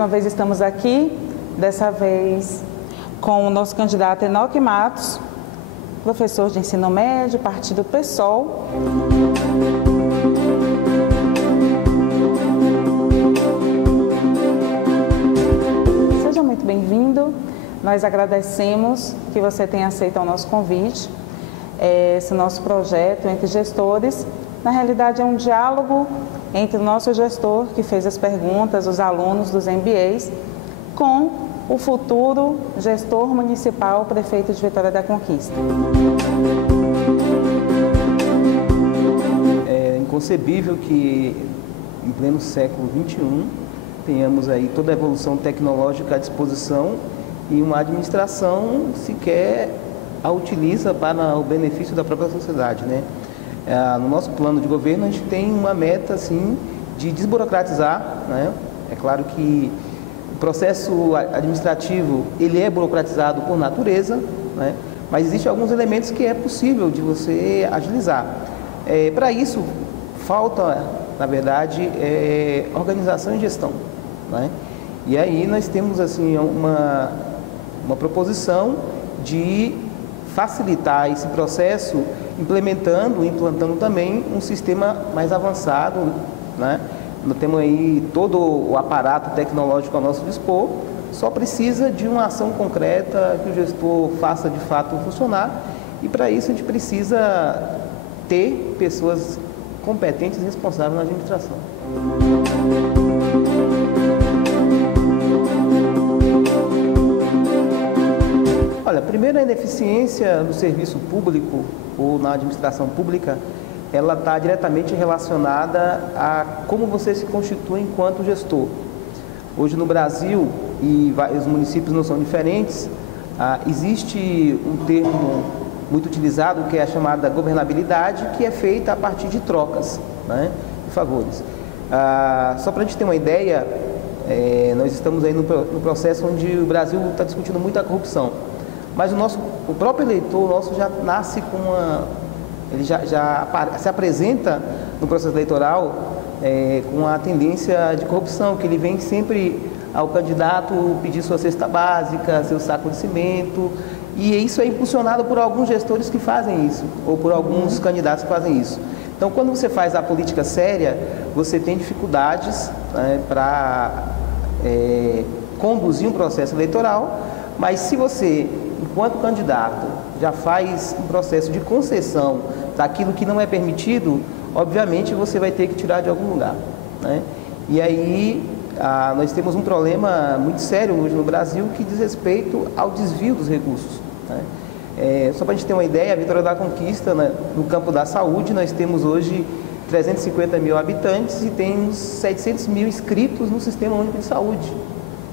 uma vez estamos aqui, dessa vez com o nosso candidato Enoque Matos, professor de ensino médio, partido PSOL. Seja muito bem-vindo. Nós agradecemos que você tenha aceito o nosso convite. Esse nosso projeto entre gestores, na realidade é um diálogo entre o nosso gestor, que fez as perguntas, os alunos dos MBAs, com o futuro gestor municipal, prefeito de Vitória da Conquista. É inconcebível que, em pleno século XXI, tenhamos aí toda a evolução tecnológica à disposição e uma administração sequer a utiliza para o benefício da própria sociedade, né? No nosso plano de governo, a gente tem uma meta, assim, de desburocratizar, né? É claro que o processo administrativo, ele é burocratizado por natureza, né? Mas existem alguns elementos que é possível de você agilizar. Para isso, falta, na verdade, organização e gestão, né? E aí nós temos, assim, uma proposição de facilitar esse processo implantando também um sistema mais avançado, né? Nós temos aí todo o aparato tecnológico ao nosso dispor, só precisa de uma ação concreta que o gestor faça de fato funcionar, e para isso a gente precisa ter pessoas competentes e responsáveis na administração. Olha, primeiro, a ineficiência no serviço público ou na administração pública, ela está diretamente relacionada a como você se constitui enquanto gestor. Hoje no Brasil, e os municípios não são diferentes, existe um termo muito utilizado que é a chamada governabilidade, que é feita a partir de trocas, né, de favores. Só para a gente ter uma ideia, nós estamos aí no processo onde o Brasil está discutindo muito a corrupção. Mas o próprio eleitor nosso já nasce com ele já se apresenta no processo eleitoral com a tendência de corrupção, que ele vem sempre ao candidato pedir sua cesta básica, seu saco de cimento, e isso é impulsionado por alguns gestores que fazem isso, ou por alguns candidatos que fazem isso. Então, quando você faz a política séria, você tem dificuldades, né, para conduzir um processo eleitoral, mas se você, enquanto candidato, já faz um processo de concessão daquilo que não é permitido, obviamente você vai ter que tirar de algum lugar, né? E aí nós temos um problema muito sério hoje no Brasil que diz respeito ao desvio dos recursos, né? Só para a gente ter uma ideia, a Vitória da Conquista, né, no campo da saúde, nós temos hoje 350 mil habitantes e temos 700 mil inscritos no Sistema Único de Saúde.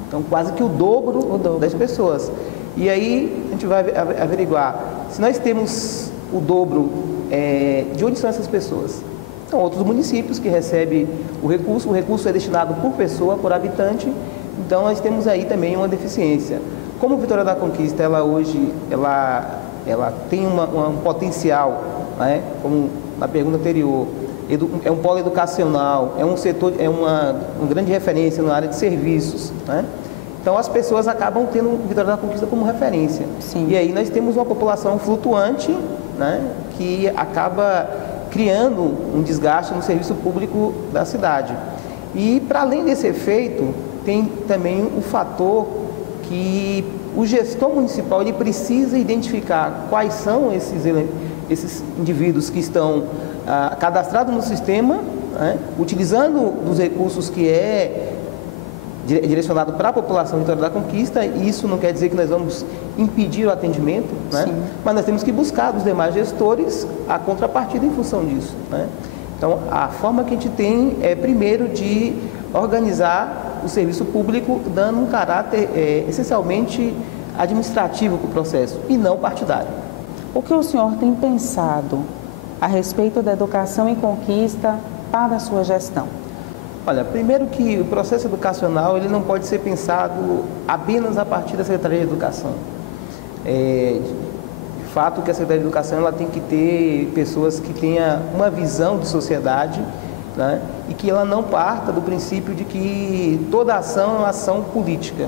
Então, quase que o dobro das pessoas. E aí, a gente vai averiguar, se nós temos o dobro, de onde são essas pessoas? São outros municípios que recebem o recurso é destinado por pessoa, por habitante, então nós temos aí também uma deficiência. Como Vitória da Conquista, ela hoje, ela tem um potencial, né, como na pergunta anterior, é um polo educacional, é um setor, uma grande referência na área de serviços, né? Então as pessoas acabam tendo Vitória da Conquista como referência. Sim. E aí nós temos uma população flutuante, né, que acaba criando um desgaste no serviço público da cidade. E para além desse efeito, tem também o fator que o gestor municipal ele precisa identificar quais são esses indivíduos que estão cadastrados no sistema, né, utilizando dos recursos que é direcionado para a população de Vitória da Conquista. E isso não quer dizer que nós vamos impedir o atendimento, né? Mas nós temos que buscar dos demais gestores a contrapartida em função disso, né? Então, a forma que a gente tem é, primeiro, de organizar o serviço público dando um caráter essencialmente administrativo para o processo e não partidário. O que o senhor tem pensado a respeito da educação em Conquista para a sua gestão? Olha, primeiro que o processo educacional ele não pode ser pensado apenas a partir da Secretaria de Educação. De fato que a Secretaria de Educação ela tem que ter pessoas que tenham uma visão de sociedade, né, e que ela não parta do princípio de que toda ação é uma ação política.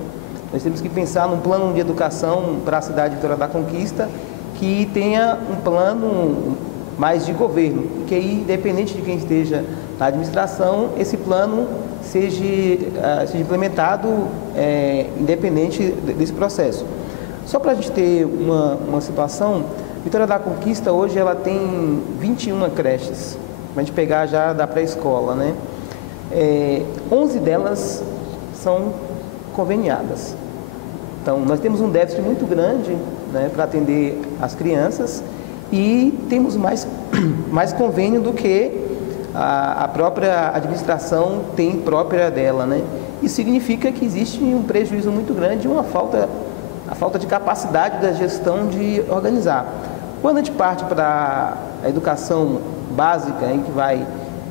Nós temos que pensar num plano de educação para a cidade de Vitória da Conquista que tenha um plano mais de governo, que aí, independente de quem esteja na administração, esse plano seja implementado independente desse processo. Só para a gente ter uma situação, Vitória da Conquista hoje ela tem 21 creches, para a gente pegar já da pré-escola, né? 11 delas são conveniadas. Então, nós temos um déficit muito grande, né, para atender as crianças e temos mais convênio do que a própria administração tem própria dela, né? Isso significa que existe um prejuízo muito grande, a falta de capacidade da gestão de organizar. Quando a gente parte para a educação básica, em que vai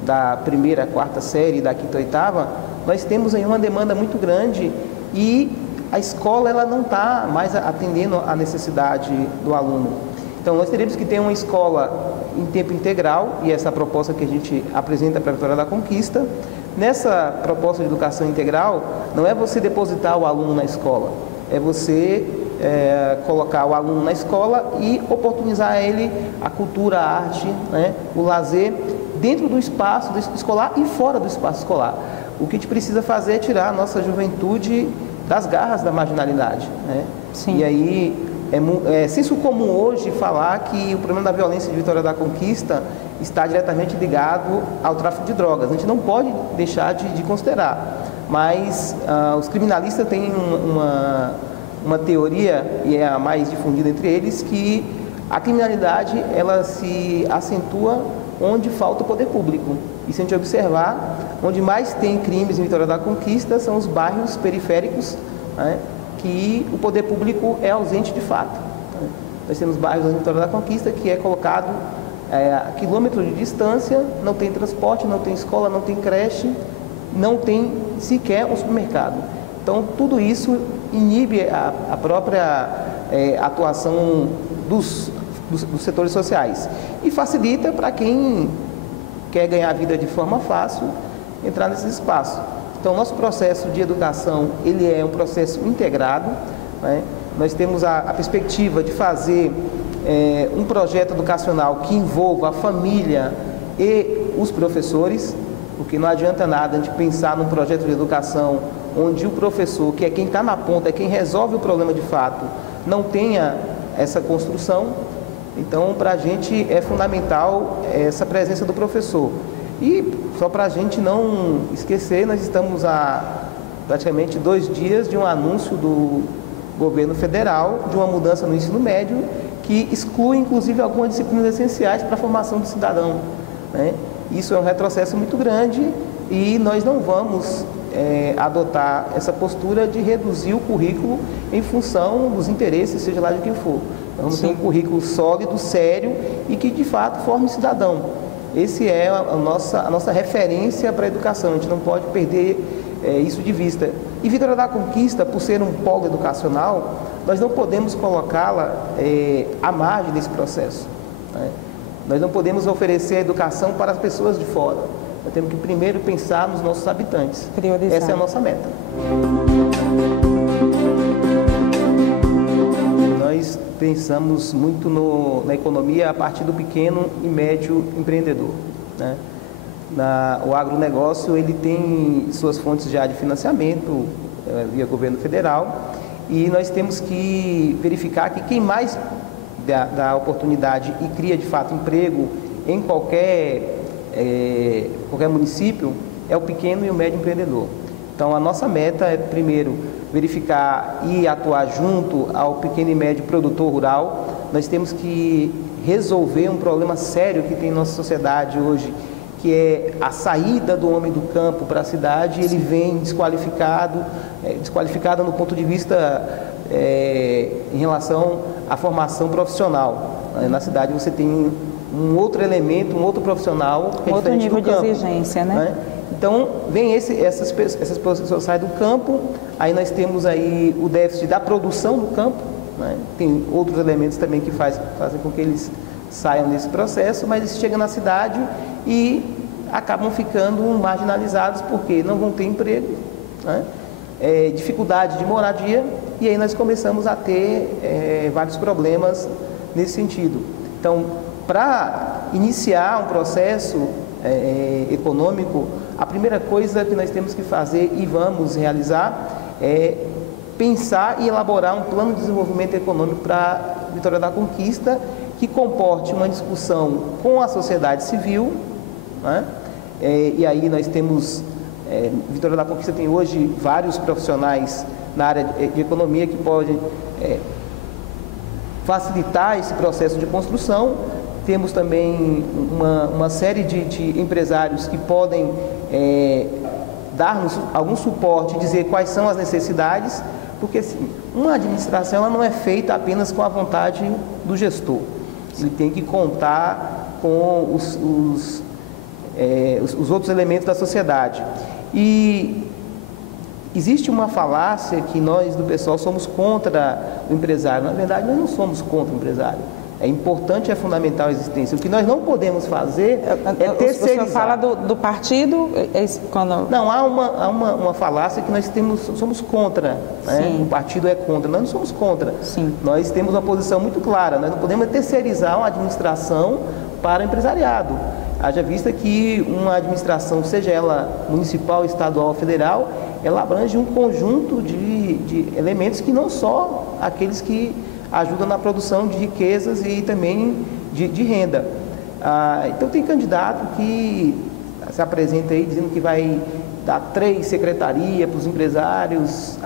da primeira à quarta série, da quinta à oitava, nós temos aí uma demanda muito grande e a escola ela não está mais atendendo à necessidade do aluno. Então, nós teríamos que ter uma escola em tempo integral, e essa é a proposta que a gente apresenta para a Vitória da Conquista. Nessa proposta de educação integral, não é você depositar o aluno na escola, é você colocar o aluno na escola e oportunizar a ele a cultura, a arte, né, o lazer, dentro do espaço escolar e fora do espaço escolar. O que a gente precisa fazer é tirar a nossa juventude das garras da marginalidade, né? Sim. E aí é senso comum hoje falar que o problema da violência de Vitória da Conquista está diretamente ligado ao tráfico de drogas. A gente não pode deixar de considerar, mas os criminalistas têm uma teoria, e é a mais difundida entre eles, que a criminalidade ela se acentua onde falta o poder público. E se a gente observar, onde mais tem crimes em Vitória da Conquista são os bairros periféricos, né, que o poder público é ausente de fato. Nós temos bairros em Vitória da Conquista que é colocado a quilômetros de distância, não tem transporte, não tem escola, não tem creche, não tem sequer um supermercado. Então, tudo isso inibe a própria atuação dos setores sociais e facilita para quem quer ganhar a vida de forma fácil entrar nesses espaços. Então, nosso processo de educação ele é um processo integrado, né? Nós temos a perspectiva de fazer um projeto educacional que envolva a família e os professores, porque não adianta nada a gente pensar num projeto de educação onde o professor, que é quem está na ponta, é quem resolve o problema de fato, não tenha essa construção. Então, para a gente é fundamental essa presença do professor. E só para a gente não esquecer, nós estamos há praticamente 2 dias de um anúncio do governo federal de uma mudança no ensino médio que exclui, inclusive, algumas disciplinas essenciais para a formação do cidadão, né? Isso é um retrocesso muito grande e nós não vamos adotar essa postura de reduzir o currículo em função dos interesses, seja lá de quem for. Vamos ter um currículo sólido, sério e que, de fato, forme cidadão. Esse é a nossa referência para a educação, a gente não pode perder isso de vista. E Vitória da Conquista, por ser um polo educacional, nós não podemos colocá-la à margem desse processo, né? Nós não podemos oferecer a educação para as pessoas de fora. Nós temos que primeiro pensar nos nossos habitantes. Priorizar. Essa é a nossa meta. Nós pensamos muito na economia a partir do pequeno e médio empreendedor, né? O agronegócio ele tem suas fontes já de financiamento via governo federal e nós temos que verificar que quem mais dá oportunidade e cria de fato emprego em qualquer município é o pequeno e o médio empreendedor. Então a nossa meta é primeiro verificar e atuar junto ao pequeno e médio produtor rural. Nós temos que resolver um problema sério que tem em nossa sociedade hoje, que é a saída do homem do campo para a cidade. Ele vem desqualificado no ponto de vista em relação à formação profissional. Na cidade você tem um outro elemento, um outro profissional que é outro diferente nível do campo, de exigência, né? Então, vem essas pessoas saem do campo, aí nós temos aí o déficit da produção do campo, né? Tem outros elementos também que fazem com que eles saiam desse processo, mas eles chegam na cidade e acabam ficando marginalizados porque não vão ter emprego, né? Dificuldade de moradia, e aí nós começamos a ter vários problemas nesse sentido. Então, para iniciar um processo econômico, a primeira coisa que nós temos que fazer e vamos realizar é pensar e elaborar um plano de desenvolvimento econômico para Vitória da Conquista, que comporte uma discussão com a sociedade civil, né? E aí nós temos, Vitória da Conquista tem hoje vários profissionais na área de economia que podem facilitar esse processo de construção. Temos também uma série de empresários que podem dar-nos algum suporte e dizer quais são as necessidades, porque assim, uma administração ela não é feita apenas com a vontade do gestor. Ele tem que contar com os outros elementos da sociedade. E existe uma falácia que nós do pessoal somos contra o empresário. Na verdade, nós não somos contra o empresário. É importante, é fundamental a existência. O que nós não podemos fazer é terceirizar. O senhor fala do partido? Quando... Não, há uma falácia que nós somos contra, né? O partido é contra, nós não somos contra. Sim. Nós temos uma posição muito clara, nós não podemos terceirizar uma administração para o empresariado. Haja vista que uma administração, seja ela municipal, estadual ou federal, ela abrange um conjunto de elementos que não só aqueles que ajudam na produção de riquezas e também de renda. Então tem candidato que se apresenta aí dizendo que vai dar 3 secretarias para os empresários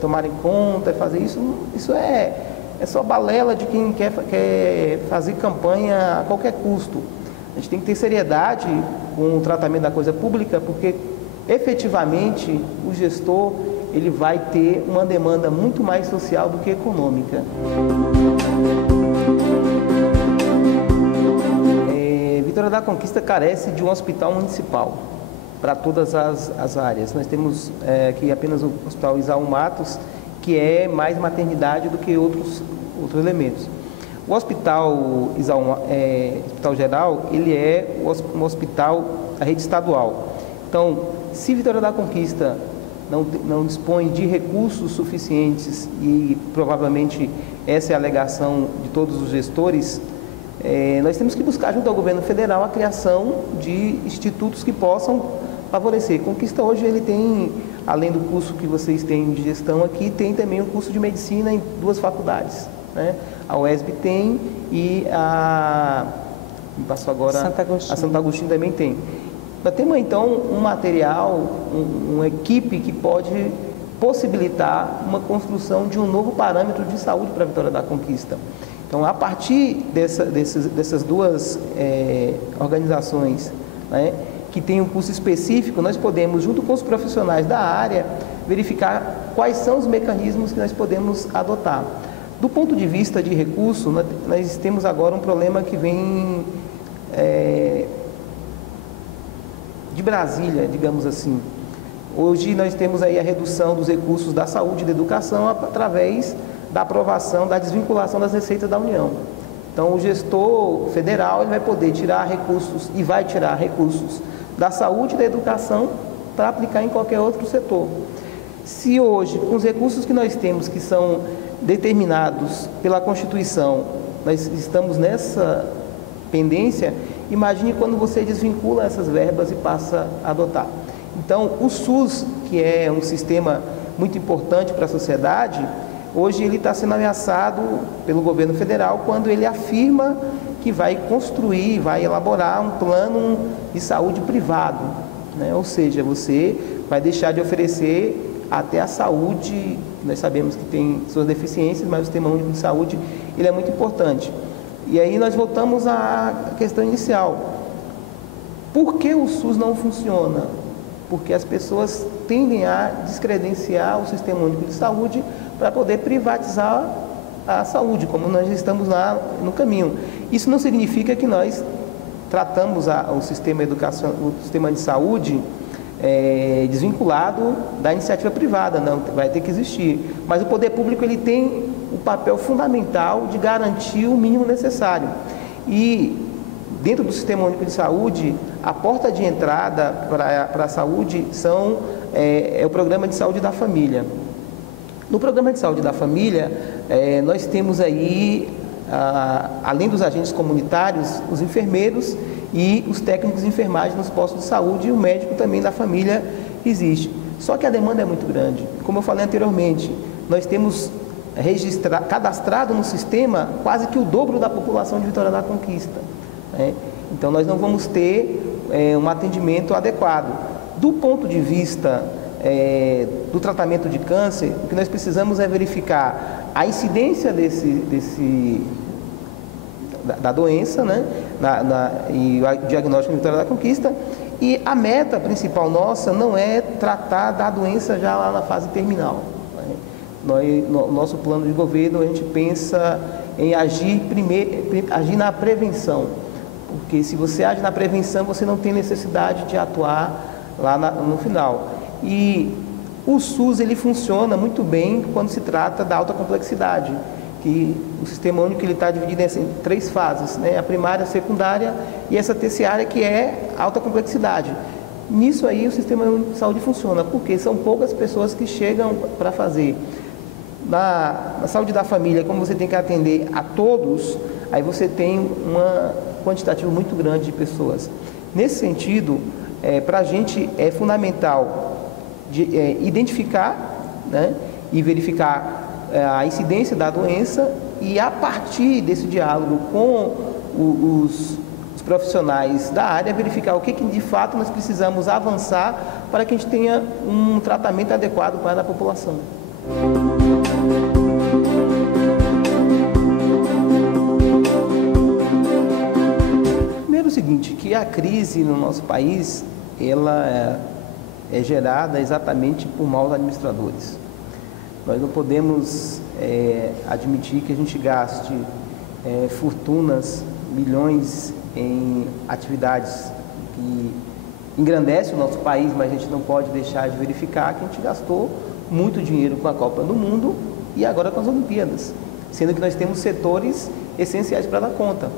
tomarem conta, fazer isso. Isso é só balela de quem quer fazer campanha a qualquer custo. A gente tem que ter seriedade com o tratamento da coisa pública, porque efetivamente o gestor ele vai ter uma demanda muito mais social do que econômica. Vitória da Conquista carece de um hospital municipal para todas as áreas. Nós temos aqui apenas o Hospital Isaú Matos, que é mais maternidade do que outros elementos. O Hospital Hospital Geral, ele é um hospital da rede estadual. Então, se Vitória da Conquista não dispõe de recursos suficientes, e provavelmente essa é a alegação de todos os gestores, nós temos que buscar junto ao governo federal a criação de institutos que possam favorecer. Conquista hoje ele tem, além do curso que vocês têm de gestão aqui, tem também um curso de medicina em 2 faculdades, né? A UESB tem e me passou agora, a Santo Agostinho também tem. Nós temos então um material, uma equipe que pode possibilitar uma construção de um novo parâmetro de saúde para a Vitória da Conquista. Então, a partir dessas 2 organizações, né, que tem um curso específico, nós podemos, junto com os profissionais da área, verificar quais são os mecanismos que nós podemos adotar. Do ponto de vista de recurso, nós temos agora um problema que vem de Brasília, digamos assim. Hoje nós temos aí a redução dos recursos da saúde e da educação através da aprovação, da desvinculação das receitas da União. Então, o gestor federal ele vai poder tirar recursos e vai tirar recursos da saúde e da educação para aplicar em qualquer outro setor. Se hoje, com os recursos que nós temos, que são determinados pela Constituição, nós estamos nessa pendência, imagine quando você desvincula essas verbas e passa a adotar. Então, o SUS, que é um sistema muito importante para a sociedade, hoje ele está sendo ameaçado pelo governo federal quando ele afirma que vai construir, vai elaborar um plano de saúde privado, né? Ou seja, você vai deixar de oferecer até a saúde. Nós sabemos que tem suas deficiências, mas o Sistema Único de Saúde ele é muito importante. E aí nós voltamos à questão inicial. Por que o SUS não funciona? Porque as pessoas tendem a descredenciar o Sistema Único de Saúde para poder privatizar a saúde, como nós estamos lá no caminho. Isso não significa que nós tratamos o sistema de saúde desvinculado da iniciativa privada, não, vai ter que existir. Mas o poder público ele tem o papel fundamental de garantir o mínimo necessário. E dentro do Sistema Único de Saúde, a porta de entrada para a saúde é o Programa de Saúde da Família. No Programa de Saúde da Família, nós temos aí, além dos agentes comunitários, os enfermeiros e os técnicos de enfermagem nos postos de saúde, e o médico também da família existe. Só que a demanda é muito grande. Como eu falei anteriormente, nós temos cadastrado no sistema quase que o dobro da população de Vitória da Conquista, né? Então nós não vamos ter um atendimento adequado. Do ponto de vista do tratamento de câncer, o que nós precisamos é verificar a incidência da doença, né? E o diagnóstico de Vitória da Conquista. E a meta principal nossa não é tratar da doença já lá na fase terminal. No nosso plano de governo, a gente pensa em agir na prevenção, porque se você age na prevenção, você não tem necessidade de atuar lá no final. E o SUS, ele funciona muito bem quando se trata da alta complexidade, que o sistema único está dividido em 3 fases, né? A primária, a secundária e essa terciária, que é alta complexidade. Nisso aí o sistema único de saúde funciona, porque são poucas pessoas que chegam para fazer. Na saúde da família, como você tem que atender a todos, aí você tem um quantitativo muito grande de pessoas. Nesse sentido, para a gente é fundamental identificar, né, e verificar a incidência da doença, e a partir desse diálogo com os profissionais da área, verificar o que de fato nós precisamos avançar para que a gente tenha um tratamento adequado para a população. Primeiro, o seguinte, que a crise no nosso país, ela é gerada exatamente por maus administradores. Nós não podemos admitir que a gente gaste fortunas, milhões em atividades que engrandecem o nosso país, mas a gente não pode deixar de verificar que a gente gastou muito dinheiro com a Copa do Mundo e agora com as Olimpíadas, sendo que nós temos setores essenciais para dar conta.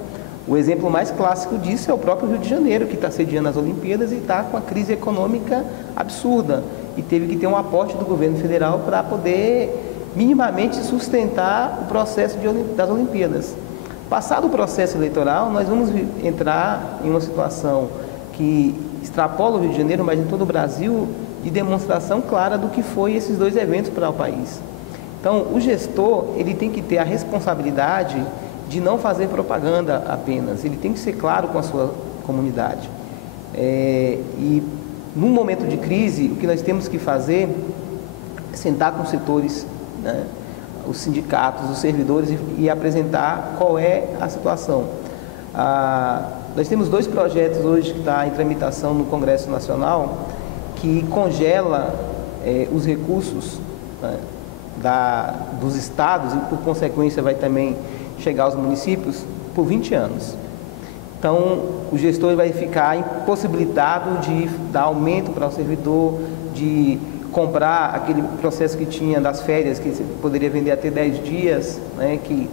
O exemplo mais clássico disso é o próprio Rio de Janeiro, que está sediando as Olimpíadas e está com uma crise econômica absurda e teve que ter um aporte do governo federal para poder minimamente sustentar o processo das Olimpíadas. Passado o processo eleitoral, nós vamos entrar em uma situação que extrapola o Rio de Janeiro, mas em todo o Brasil, de demonstração clara do que foi esses 2 eventos para o país. Então, o gestor, ele tem que ter a responsabilidade de não fazer propaganda apenas, ele tem que ser claro com a sua comunidade. E num momento de crise, o que nós temos que fazer é sentar com os setores, né, os sindicatos, os servidores, e apresentar qual é a situação. Nós temos 2 projetos hoje que estão em tramitação no Congresso Nacional, que congela os recursos, né, dos estados, e por consequência vai também chegar aos municípios, por 20 anos. Então, o gestor vai ficar impossibilitado de dar aumento para o servidor, de comprar aquele processo que tinha das férias, que você poderia vender até 10 dias, né, que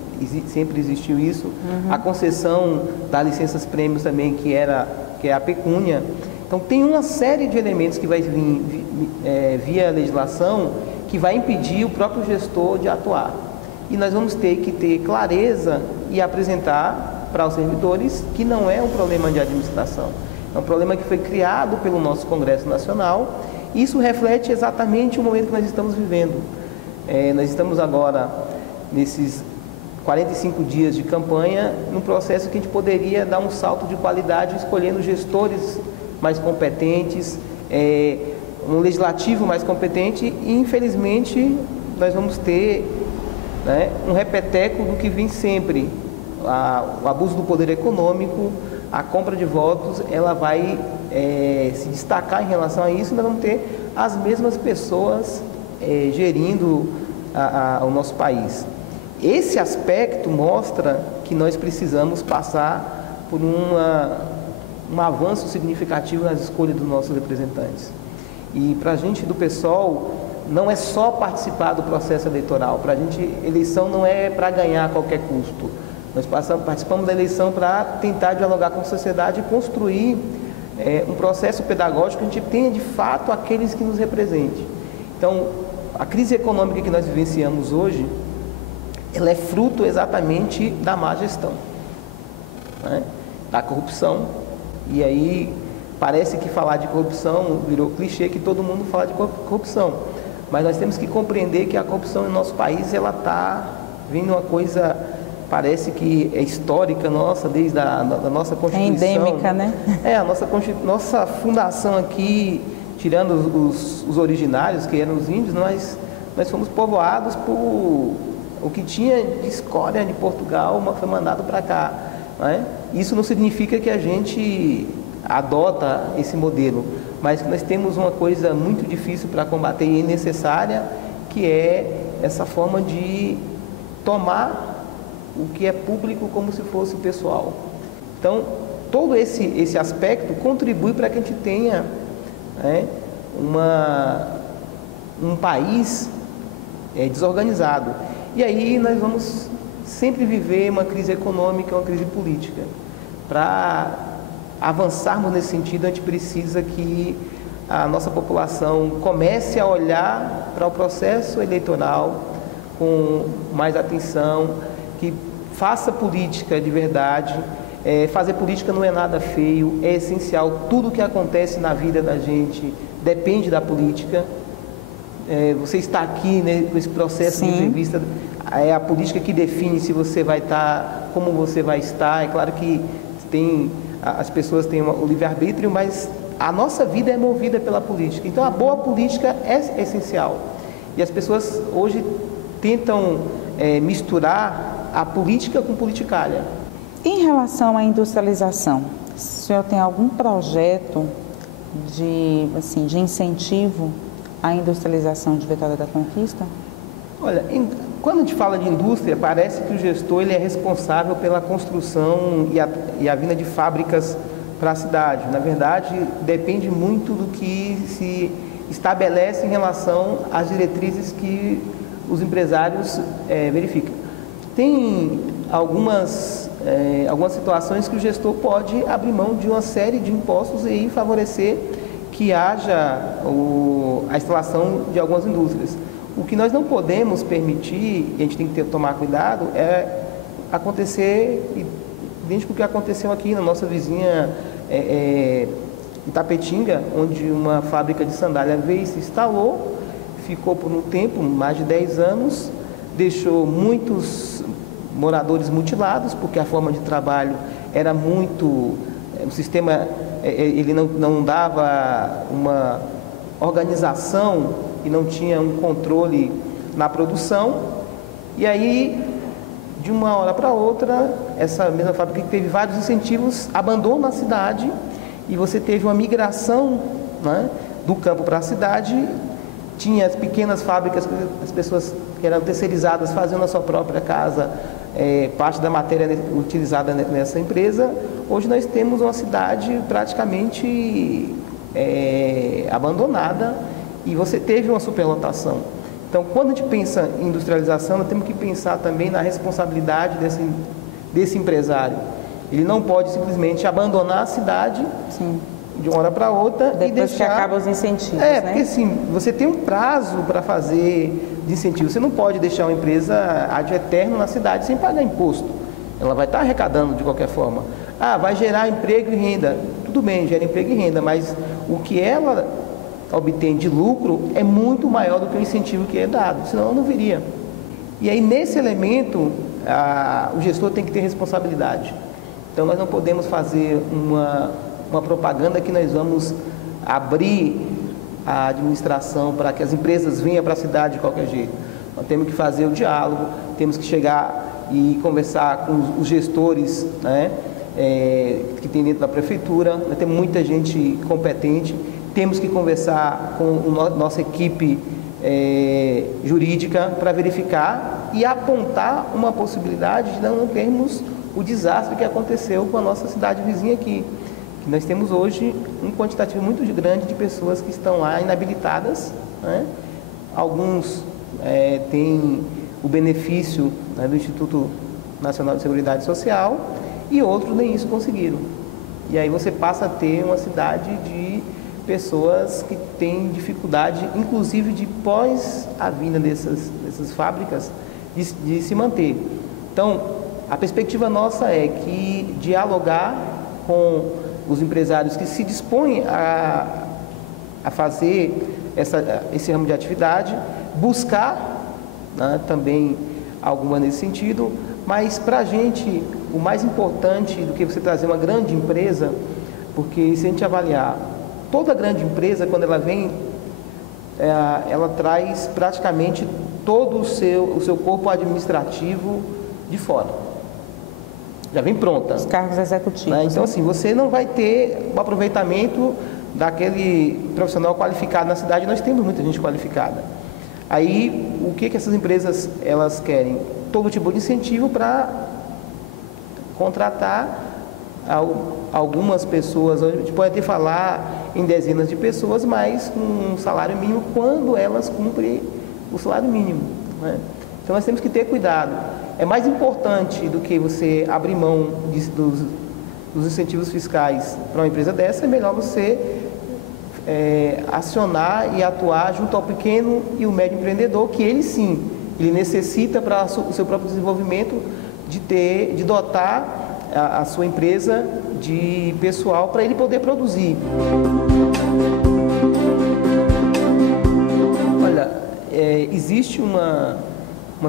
sempre existiu isso. Uhum. A concessão das licenças prêmios também, que é a pecúnia. Então, tem uma série de elementos que vai vir via legislação que vai impedir o próprio gestor de atuar. E nós vamos ter que ter clareza e apresentar para os servidores que não é um problema de administração, é um problema que foi criado pelo nosso Congresso Nacional. Isso reflete exatamente o momento que nós estamos vivendo. Nós estamos agora, nesses 45 dias de campanha, num processo que a gente poderia dar um salto de qualidade escolhendo gestores mais competentes, um legislativo mais competente, e infelizmente nós vamos ter, né, um repeteco do que vem sempre. O abuso do poder econômico, a compra de votos, ela vai se destacar em relação a isso, e nós vamos ter as mesmas pessoas gerindo o nosso país. Esse aspecto mostra que nós precisamos passar por um avanço significativo nas escolhas dos nossos representantes. E para a gente do PSOL, não é só participar do processo eleitoral. Para a gente, eleição não é para ganhar a qualquer custo. Nós participamos da eleição para tentar dialogar com a sociedade e construir um processo pedagógico que a gente tenha de fato aqueles que nos representem. Então, a crise econômica que nós vivenciamos hoje, ela é fruto exatamente da má gestão, né? Da corrupção. E aí parece que falar de corrupção virou clichê, que todo mundo fala de corrupção. Mas nós temos que compreender que a corrupção no nosso país, ela está vindo uma coisa, parece que é histórica nossa, desde a da nossa Constituição. É endêmica, né? A nossa fundação aqui, tirando os originários, que eram os índios, nós fomos povoados por o que tinha de escória de Portugal, foi mandado para cá, né? Isso não significa que a gente adota esse modelo, mas que nós temos uma coisa muito difícil para combater e necessária, que é essa forma de tomar o que é público como se fosse pessoal. Então, todo esse aspecto contribui para que a gente tenha, né, um país desorganizado. E aí nós vamos sempre viver uma crise econômica, uma crise política. Para avançarmos nesse sentido, a gente precisa que a nossa população comece a olhar para o processo eleitoral com mais atenção, que faça política de verdade. Fazer política não é nada feio, é essencial. Tudo que acontece na vida da gente depende da política. Você está aqui, né, com esse processo de entrevista, é a política que define se você vai estar, como você vai estar. É claro que as pessoas têm o livre-arbítrio, mas a nossa vida é movida pela política. Então a boa política é essencial. E as pessoas hoje tentam misturar a política com politicalha. Em relação à industrialização, o senhor tem algum projeto de incentivo à industrialização de Vitória da Conquista? Olha, quando a gente fala de indústria, parece que o gestor ele é responsável pela construção e a vinda de fábricas para a cidade. Na verdade, depende muito do que se estabelece em relação às diretrizes que os empresários verificam. Tem algumas situações que o gestor pode abrir mão de uma série de impostos e aí favorecer que haja a instalação de algumas indústrias. O que nós não podemos permitir, e a gente tem que tomar cuidado, é acontecer idêntico ao que aconteceu aqui na nossa vizinha Itapetinga, onde uma fábrica de sandália veio e se instalou, ficou por um tempo, mais de 10 anos, deixou muitos moradores mutilados, porque a forma de trabalho era o sistema ele não dava uma organização e não tinha um controle na produção. E aí, de uma hora para outra, essa mesma fábrica que teve vários incentivos abandona a cidade e você teve uma migração, né, do campo para a cidade. Tinha as pequenas fábricas, as pessoas que eram terceirizadas faziam na sua própria casa parte da matéria utilizada nessa empresa. Hoje nós temos uma cidade praticamente abandonada e você teve uma superlotação. Então, quando a gente pensa em industrialização, nós temos que pensar também na responsabilidade desse empresário. Ele não pode simplesmente abandonar a cidade. Sim. De uma hora para outra depois e deixar... que acabam os incentivos, né? Porque assim, você tem um prazo para fazer de incentivo. Você não pode deixar uma empresa ad eterno na cidade sem pagar imposto. Ela vai estar arrecadando de qualquer forma. Vai gerar emprego e renda. Tudo bem, gera emprego e renda, mas o que ela obtém de lucro é muito maior do que o incentivo que é dado, senão ela não viria. E aí, nesse elemento, o gestor tem que ter responsabilidade. Então, nós não podemos fazer uma propaganda que nós vamos abrir a administração para que as empresas venham para a cidade de qualquer jeito. Nós temos que fazer o diálogo, temos que chegar e conversar com os gestores, né, que tem dentro da prefeitura. Nós temos muita gente competente, temos que conversar com nossa equipe jurídica para verificar e apontar uma possibilidade de não termos o desastre que aconteceu com a nossa cidade vizinha aqui. Nós temos hoje um quantitativo muito grande de pessoas que estão lá inabilitadas, né? Alguns têm o benefício, né, do Instituto Nacional de Seguridade Social e outros nem isso conseguiram. E aí você passa a ter uma cidade de pessoas que têm dificuldade, inclusive de pós a vinda dessas fábricas, de se manter. Então, a perspectiva nossa é que dialogar com os empresários que se dispõem a fazer esse ramo de atividade, buscar, né, também alguma nesse sentido, mas para a gente o mais importante do que você trazer uma grande empresa, porque se a gente avaliar toda grande empresa, quando ela vem, ela traz praticamente todo o seu corpo administrativo de fora. Já vem pronta. Os cargos executivos. Né? Então, assim, você não vai ter o aproveitamento daquele profissional qualificado na cidade. Nós temos muita gente qualificada. Aí, o que essas empresas elas querem? Todo tipo de incentivo para contratar algumas pessoas. A gente pode até falar em dezenas de pessoas, mas com um salário mínimo quando elas cumprem o salário mínimo. Né? Então, nós temos que ter cuidado. É mais importante do que você abrir mão dos incentivos fiscais para uma empresa dessa, é melhor você acionar e atuar junto ao pequeno e o médio empreendedor, que ele sim, ele necessita para o seu próprio desenvolvimento de dotar a sua empresa de pessoal para ele poder produzir. Olha, existe uma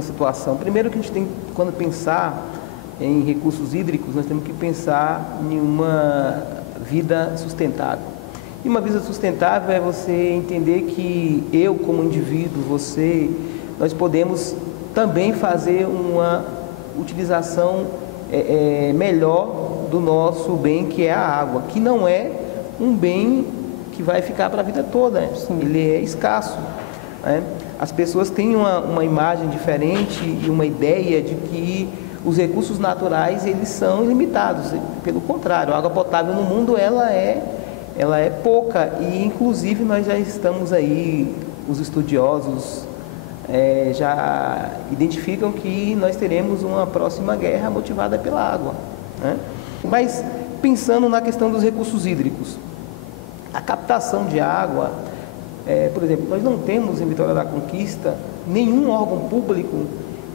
situação. Primeiro que a gente tem, quando pensar em recursos hídricos, nós temos que pensar em uma vida sustentável. E uma vida sustentável é você entender que eu, como indivíduo, você, nós podemos também fazer uma utilização melhor do nosso bem, que é a água, que não é um bem que vai ficar para a vida toda, né? Ele é escasso, né? As pessoas têm uma imagem diferente e uma ideia de que os recursos naturais eles são ilimitados. Pelo contrário, a água potável no mundo ela é pouca e inclusive nós já estamos aí, os estudiosos já identificam que nós teremos uma próxima guerra motivada pela água, né? Mas pensando na questão dos recursos hídricos, a captação de água, por exemplo, nós não temos em Vitória da Conquista nenhum órgão público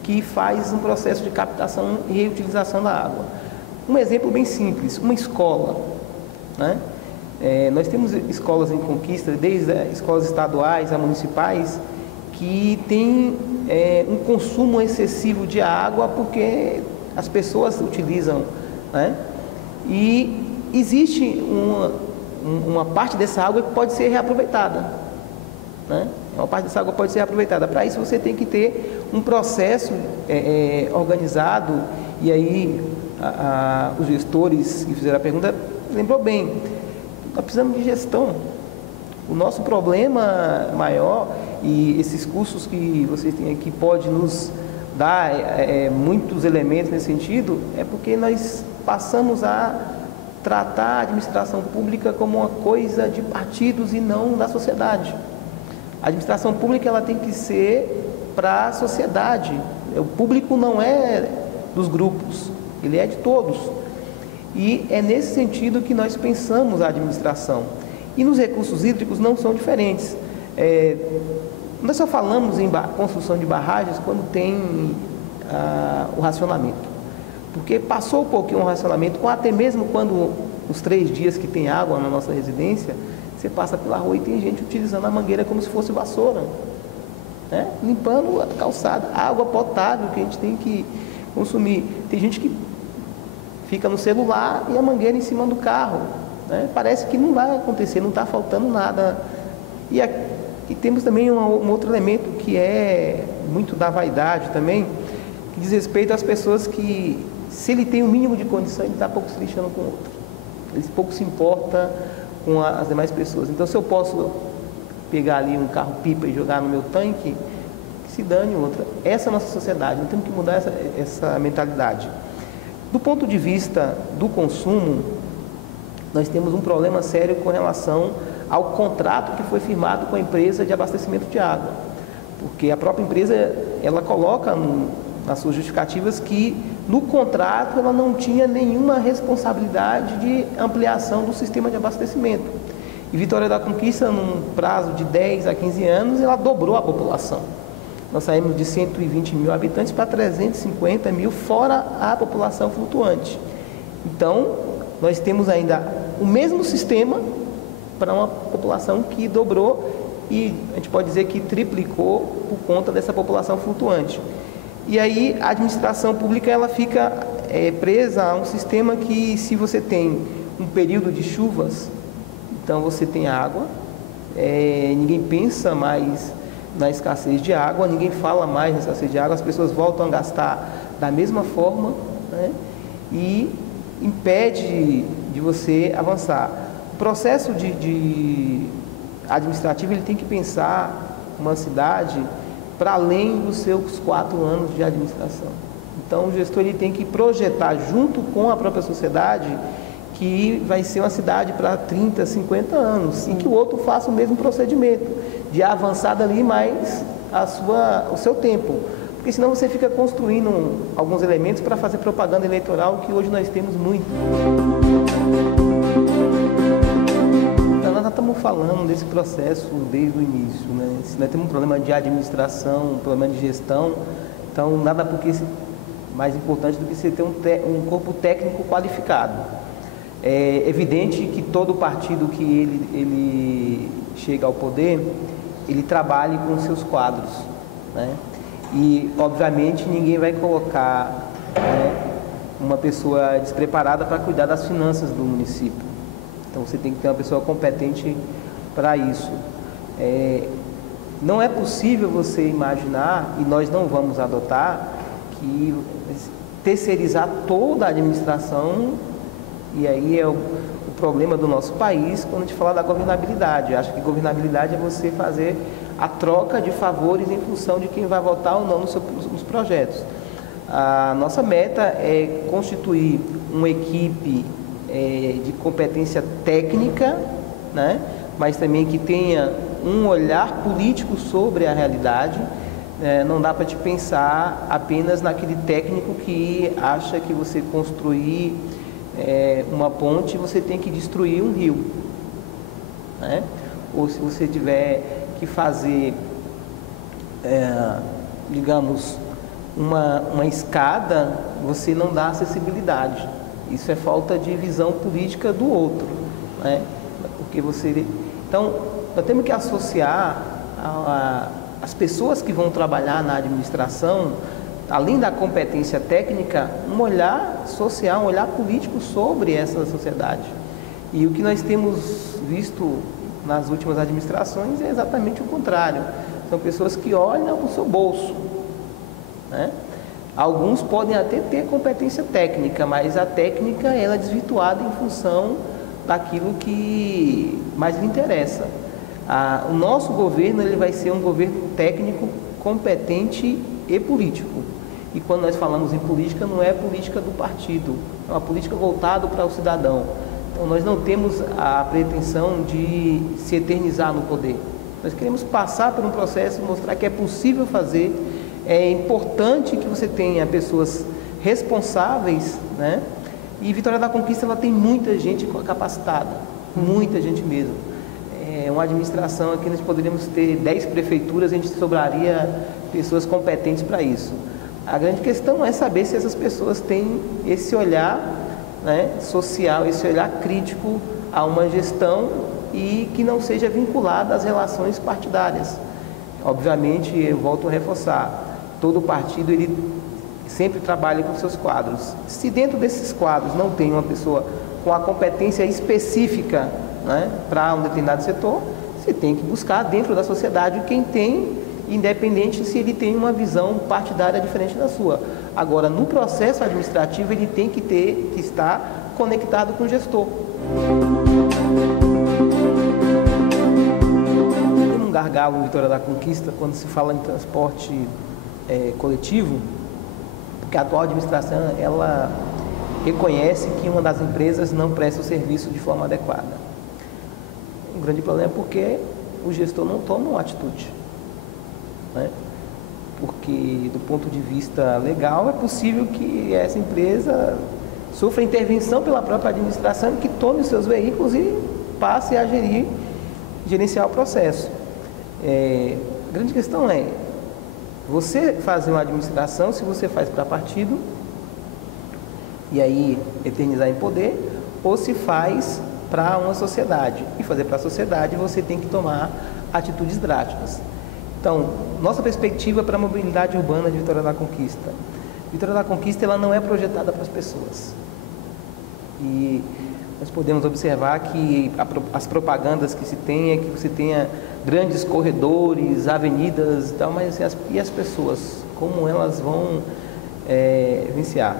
que faz um processo de captação e reutilização da água. Um exemplo bem simples, uma escola, né? Nós temos escolas em Conquista, desde escolas estaduais a municipais, que tem um consumo excessivo de água porque as pessoas utilizam, né? E existe uma parte dessa água que pode ser reaproveitada, né? Uma parte dessa água pode ser reaproveitada. Para isso você tem que ter um processo organizado. E aí os gestores que fizeram a pergunta lembrou bem, nós precisamos de gestão. O nosso problema maior, e esses cursos que vocês têm aqui pode nos dar muitos elementos nesse sentido, é porque nós passamos a tratar a administração pública como uma coisa de partidos e não da sociedade. A administração pública ela tem que ser para a sociedade. O público não é dos grupos, ele é de todos. E é nesse sentido que nós pensamos a administração. E nos recursos hídricos não são diferentes. Nós só falamos em construção de barragens quando tem o racionamento. Porque passou um pouquinho o racionamento, ou até mesmo quando os 3 dias que tem água na nossa residência, você passa pela rua e tem gente utilizando a mangueira como se fosse vassoura, né? Limpando a calçada, a água potável que a gente tem que consumir. Tem gente que fica no celular e a mangueira em cima do carro, né? Parece que não vai acontecer, não está faltando nada. E temos também um outro elemento que é muito da vaidade também, que diz respeito às pessoas que, se ele tem o mínimo de condição, ele está pouco se lixando com o outro. Ele pouco se importa com as demais pessoas. Então, se eu posso pegar ali um carro-pipa e jogar no meu tanque, que se dane outra. Essa é a nossa sociedade, nós temos que mudar essa mentalidade. Do ponto de vista do consumo, nós temos um problema sério com relação ao contrato que foi firmado com a empresa de abastecimento de água. Porque a própria empresa, ela coloca nas suas justificativas que no contrato ela não tinha nenhuma responsabilidade de ampliação do sistema de abastecimento. E Vitória da Conquista, num prazo de 10 a 15 anos, ela dobrou a população. Nós saímos de 120 mil habitantes para 350 mil, fora a população flutuante. Então, nós temos ainda o mesmo sistema para uma população que dobrou e a gente pode dizer que triplicou por conta dessa população flutuante. E aí a administração pública ela fica presa a um sistema que, se você tem um período de chuvas, então você tem água, ninguém pensa mais na escassez de água, ninguém fala mais na escassez de água, as pessoas voltam a gastar da mesma forma, né? E impede de você avançar. O processo administrativo ele tem que pensar uma cidade para além dos seus 4 anos de administração. Então o gestor ele tem que projetar junto com a própria sociedade que vai ser uma cidade para 30, 50 anos e que o outro faça o mesmo procedimento, de avançar dali mais o seu tempo. Porque senão você fica construindo alguns elementos para fazer propaganda eleitoral, que hoje nós temos muito. Então nós estamos falando desse processo desde o início, né? Se nós temos um problema de administração, um problema de gestão, então nada mais importante do que você ter um corpo técnico qualificado. É evidente que todo partido que ele chega ao poder, ele trabalhe com seus quadros, né? E, obviamente, ninguém vai colocar uma pessoa despreparada para cuidar das finanças do município. Então, você tem que ter uma pessoa competente para isso. Não é possível você imaginar, e nós não vamos adotar, que terceirizar toda a administração, e aí é o problema do nosso país quando a gente fala da governabilidade. Eu acho que governabilidade é você fazer a troca de favores em função de quem vai votar ou não nos projetos. A nossa meta é constituir uma equipe de competência técnica, né? Mas também que tenha um olhar político sobre a realidade. Não dá para te pensar apenas naquele técnico que acha que você construir uma ponte, você tem que destruir um rio, né? Ou se você tiver que fazer, digamos, uma escada, você não dá acessibilidade. Isso é falta de visão política do outro, né? Porque então, nós temos que associar as pessoas que vão trabalhar na administração, além da competência técnica, um olhar social, um olhar político sobre essa sociedade. E o que nós temos visto nas últimas administrações é exatamente o contrário. São pessoas que olham o seu bolso, né? Alguns podem até ter competência técnica, mas a técnica ela é desvirtuada em função daquilo que mais lhe interessa. O nosso governo ele vai ser um governo técnico, competente e político. E quando nós falamos em política, não é política do partido, é uma política voltada para o cidadão. Então nós não temos a pretensão de se eternizar no poder. Nós queremos passar por um processo, mostrar que é possível fazer. É importante que você tenha pessoas responsáveis, né? E Vitória da Conquista ela tem muita gente capacitada, muita gente mesmo. Uma administração aqui nós poderíamos ter 10 prefeituras, a gente sobraria pessoas competentes para isso. A grande questão é saber se essas pessoas têm esse olhar, né, social, esse olhar crítico a uma gestão e que não seja vinculada às relações partidárias. Obviamente, eu volto a reforçar, todo partido ele sempre trabalha com seus quadros. Se dentro desses quadros não tem uma pessoa com a competência específica, né, para um determinado setor, você tem que buscar dentro da sociedade quem tem, independente se ele tem uma visão partidária diferente da sua. Agora, no processo administrativo, ele tem que estar conectado com o gestor. Tem um gargalo em Vitória da Conquista quando se fala em transporte coletivo, porque a atual administração ela reconhece que uma das empresas não presta o serviço de forma adequada. O grande problema é porque o gestor não toma uma atitude, né? porque do ponto de vista legal é possível que essa empresa sofra intervenção pela própria administração e que tome os seus veículos e passe a gerenciar o processo. A grande questão é, você fazer uma administração, se você faz para partido, e aí eternizar em poder, ou se faz para uma sociedade. E fazer para a sociedade, você tem que tomar atitudes drásticas. Então, nossa perspectiva para a mobilidade urbana de Vitória da Conquista. Vitória da Conquista, ela não é projetada para as pessoas. E nós podemos observar que as propagandas que se tem é que você tenha grandes corredores, avenidas e tal, mas assim, e as pessoas, como elas vão vivenciar?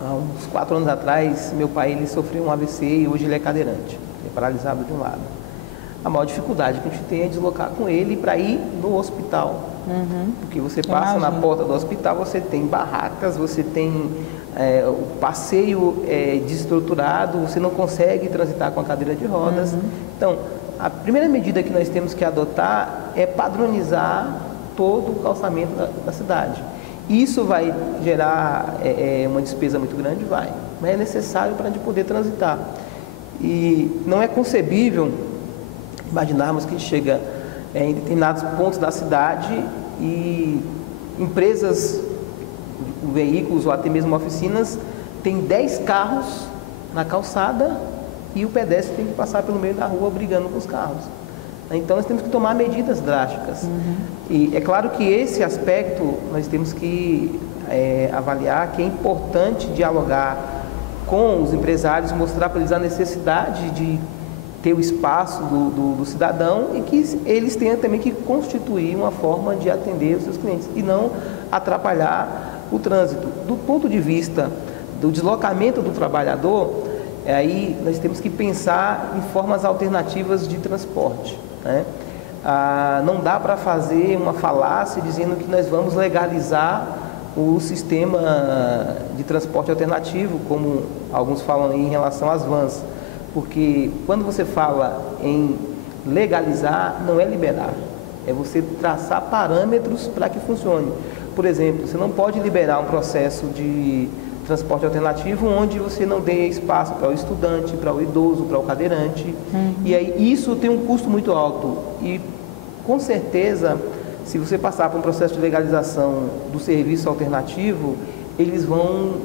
Há uns 4 anos atrás, meu pai ele sofreu um AVC e hoje ele é cadeirante, é paralisado de um lado. A maior dificuldade que a gente tem é deslocar com ele para ir no hospital. Porque você passa na porta do hospital, você tem barracas, você tem o passeio desestruturado, você não consegue transitar com a cadeira de rodas. Então, a primeira medida que nós temos que adotar é padronizar todo o calçamento da cidade. Isso vai gerar uma despesa muito grande? Vai, mas é necessário para a gente poder transitar. E não é concebível imaginarmos que chega em determinados pontos da cidade e empresas, veículos ou até mesmo oficinas tem 10 carros na calçada e o pedestre tem que passar pelo meio da rua brigando com os carros. Então nós temos que tomar medidas drásticas. E é claro que esse aspecto nós temos que avaliar que é importante dialogar com os empresários, mostrar para eles a necessidade de ter o espaço do cidadão e que eles tenham também que constituir uma forma de atender os seus clientes e não atrapalhar o trânsito. Do ponto de vista do deslocamento do trabalhador, aí nós temos que pensar em formas alternativas de transporte, né? Não dá para fazer uma falácia dizendo que nós vamos legalizar o sistema de transporte alternativo, como alguns falam em relação às vans, porque quando você fala em legalizar, não é liberar, é você traçar parâmetros para que funcione. Por exemplo, você não pode liberar um processo de transporte alternativo onde você não dê espaço para o estudante, para o idoso, para o cadeirante. E aí isso tem um custo muito alto. E com certeza, se você passar por um processo de legalização do serviço alternativo, eles vão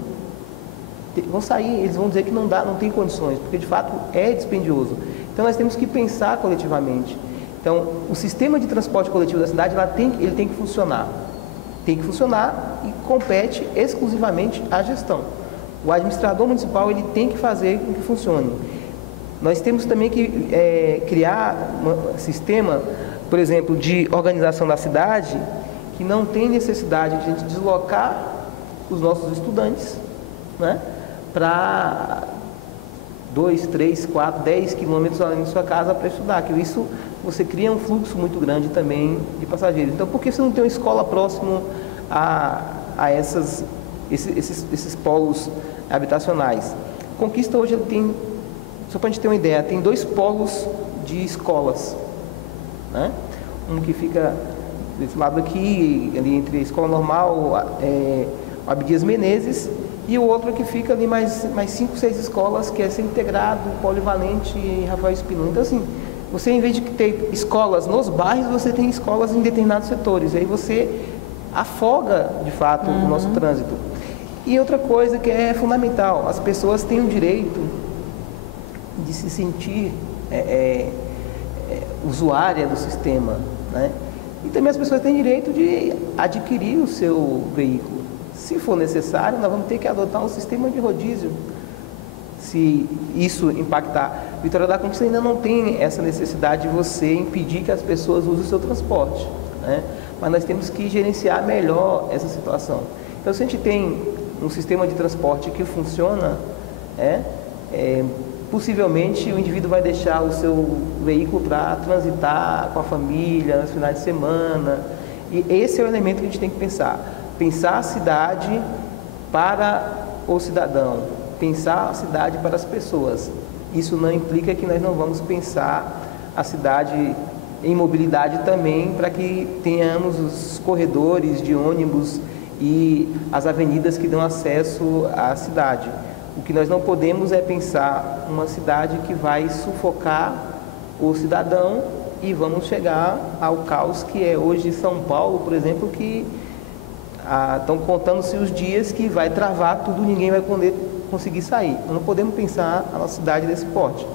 sair, eles vão dizer que não dá, não tem condições, porque de fato é dispendioso. Então nós temos que pensar coletivamente. Então, o sistema de transporte coletivo da cidade, ele tem que funcionar. Tem que funcionar e compete exclusivamente à gestão. O administrador municipal ele tem que fazer com que funcione. Nós temos também que criar um sistema, por exemplo, de organização da cidade, que não tem necessidade de a gente deslocar os nossos estudantes, né, para 2, 3, 4, 10 quilômetros além de sua casa para estudar, que isso você cria um fluxo muito grande também de passageiros. Então, por que você não tem uma escola próximo a esses polos habitacionais? Conquista hoje tem, só para a gente ter uma ideia, tem 2 polos de escolas, né? Um que fica desse lado aqui, ali entre a escola normal, Abdias Menezes, e o outro que fica ali mais 5, 6 escolas, que é ser integrado, polivalente e Rafael Espino. Então, assim, você, em vez de ter escolas nos bairros, você tem escolas em determinados setores. Aí você afoga, de fato, o nosso trânsito. E outra coisa que é fundamental, as pessoas têm o direito de se sentir usuária do sistema, né? E também as pessoas têm direito de adquirir o seu veículo. Se for necessário, nós vamos ter que adotar um sistema de rodízio, se isso impactar. Vitória da Conquista ainda não tem essa necessidade de você impedir que as pessoas usem o seu transporte, né? Mas nós temos que gerenciar melhor essa situação. Então, se a gente tem um sistema de transporte que funciona, possivelmente o indivíduo vai deixar o seu veículo para transitar com a família nos finais de semana. E esse é o elemento que a gente tem que pensar. Pensar a cidade para o cidadão, pensar a cidade para as pessoas. Isso não implica que nós não vamos pensar a cidade em mobilidade também, para que tenhamos os corredores de ônibus e as avenidas que dão acesso à cidade. O que nós não podemos é pensar uma cidade que vai sufocar o cidadão e vamos chegar ao caos que é hoje São Paulo, por exemplo, que estão contando-se os dias que vai travar tudo, ninguém vai conseguir sair. Nós não podemos pensar a nossa cidade desse porte.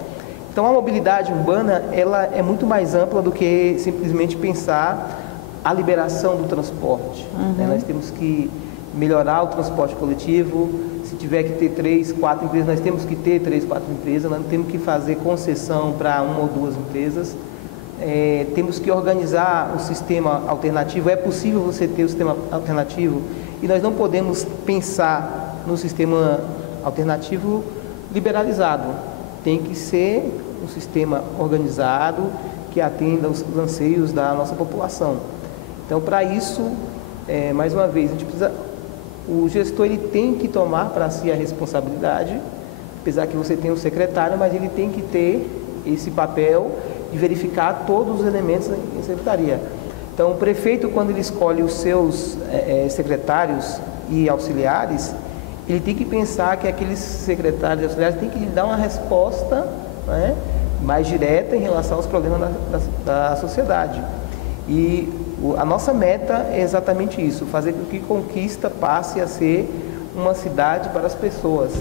Então a mobilidade urbana ela é muito mais ampla do que simplesmente pensar a liberação do transporte. Nós temos que melhorar o transporte coletivo. Se tiver que ter 3, 4 empresas, nós temos que ter 3, 4 empresas. Nós não temos que fazer concessão para 1 ou 2 empresas. Temos que organizar o sistema alternativo. É possível você ter o sistema alternativo e nós não podemos pensar no sistema alternativo liberalizado. Tem que ser um sistema organizado que atenda os anseios da nossa população. Então, para isso, mais uma vez, o gestor ele tem que tomar para si a responsabilidade, apesar que você tem o secretário, mas ele tem que ter esse papel de verificar todos os elementos em secretaria. Então, o prefeito, quando ele escolhe os seus secretários e auxiliares, ele tem que pensar que aqueles secretários e auxiliares têm que lhe dar uma resposta, né, mais direta em relação aos problemas da sociedade. E a nossa meta é exatamente isso, fazer com que Conquista passe a ser uma cidade para as pessoas.